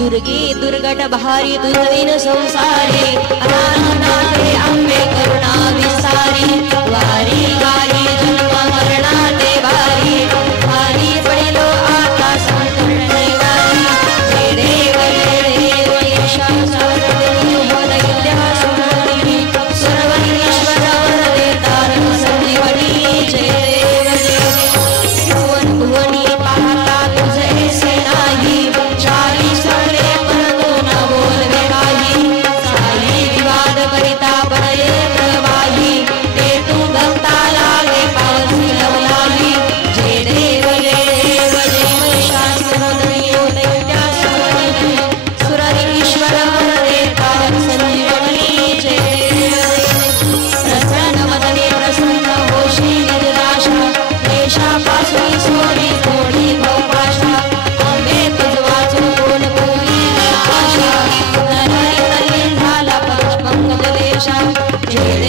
दुर्गे दुर्गट भारी दुर्दिन संसारी अनाथे अंबे करुणा विसारी वारी वारी जन्म मरणाते वारी वारी पडिलो आता संकटने वारी जय देव यशा सर्वदेवी हो दैत्य सुमती सर्व ईश्वर वरदे तारण संजीवनी जय देव भुवन भुवनी पाहता तुझे ऐसे नाही चारी सगळे परंतु न बोलवे काही साई विवाद करिता पडये प्रवाही ते तू भक्ता लागे पावसी लवलाही जय देव जय महिषासुरमर्दिनी हो दैत्या सुमती सुररी ईश्वर वरदे तारण संजीवनी जय देव प्रसन्न मदने प्रसन्न होशी निर्दाशा देशापासून सोडी कोडी भवपाशा अंबे तुझ वाचून कोणी आशा नरहरी तल्लीन झाला पंचपंकज देशा जय